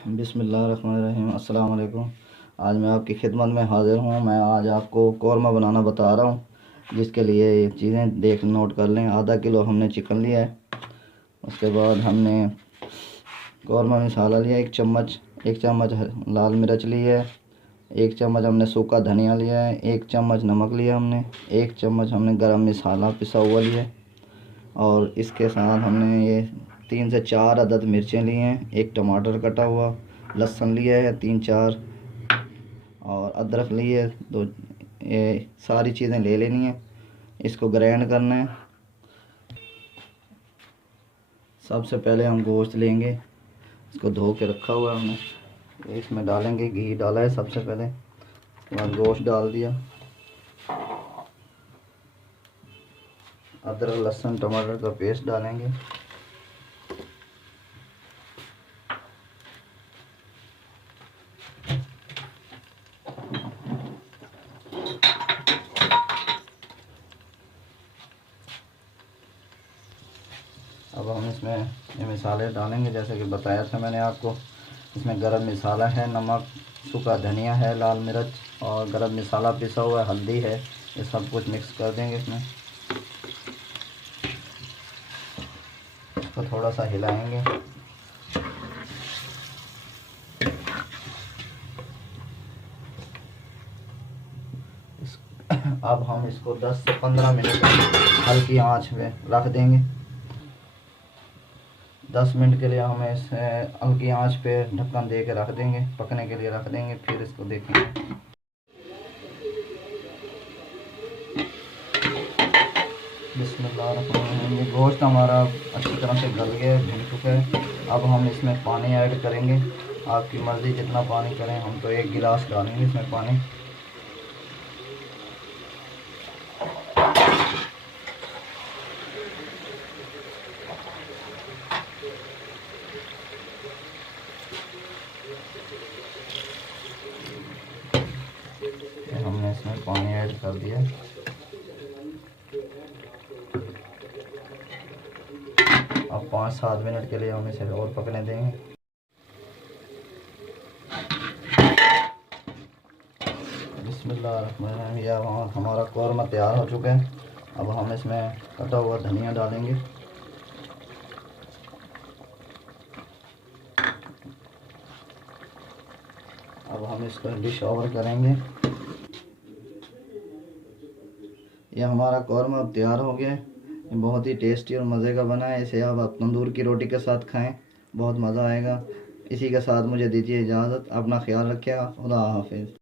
बिस्मिल्लाहिर्रहमानिर्रहीम। अस्सलाम वालेकुम। आज मैं आपकी खिदमत में हाज़िर हूँ। मैं आज आपको कौरमा बनाना बता रहा हूँ, जिसके लिए ये चीज़ें देख नोट कर लें। आधा किलो हमने चिकन लिया है। उसके बाद हमने कौरमा मसाला लिया, एक चम्मच लाल मिर्च ली है, एक चम्मच हमने सूखा धनिया लिया है, एक चम्मच नमक लिया हमने, एक चम्मच हमने गरम मसाला पिसा हुआ लिया है, और इसके साथ हमने ये 3 से 4 अदद मिर्चें ली हैं, एक टमाटर कटा हुआ, लहसुन लिया है 3-4, और अदरक लिए दो। ये सारी चीज़ें ले लेनी है। इसको ग्राइंड करना है। सबसे पहले हम गोश्त लेंगे, इसको धो के रखा हुआ है हमने। इसमें डालेंगे, घी डाला है सबसे पहले, उसके बाद गोश्त डाल दिया, अदरक लहसुन टमाटर का पेस्ट डालेंगे, अब हम इसमें ये मसाले डालेंगे जैसे कि बताया था मैंने आपको। इसमें गरम मसाला है, नमक, सूखा धनिया है, लाल मिर्च और गरम मसाला पिसा हुआ है, हल्दी है। ये सब कुछ मिक्स कर देंगे इसमें। इसको थोड़ा सा हिलाएंगे। अब हम इसको 10 से 15 मिनट हल्की आंच में रख देंगे। 10 मिनट के लिए हमें इसे हल्की आंच पे ढक्कन दे के रख देंगे, पकने के लिए रख देंगे, फिर इसको देखेंगे। बिस्मिल्लाहिर्रहमानिर्रहीम। ये गोश्त हमारा अच्छी तरह से गल गया है, भुन चुका है। अब हम इसमें पानी ऐड करेंगे। आपकी मर्ज़ी जितना पानी करें, हम तो 1 गिलास डालेंगे इसमें पानी। हमने इसमें पानी ऐड कर दिया। अब 5-7 मिनट के लिए हम इसे और पकने देंगे। बिस्मिल्लाहिर्रहमानिर्रहीम। यह हमारा कौरमा तैयार हो चुका है। अब हम इसमें कटा हुआ धनिया डालेंगे, अब हम इसको डिश ओवर करेंगे। यह हमारा कौरमा अब तैयार हो गया है। ये बहुत ही टेस्टी और मज़े का बना है। इसे आप तंदूर की रोटी के साथ खाएं, बहुत मज़ा आएगा। इसी के साथ मुझे दीजिए इजाज़त। अपना ख्याल रखिएगा। खुदा हाफिज़।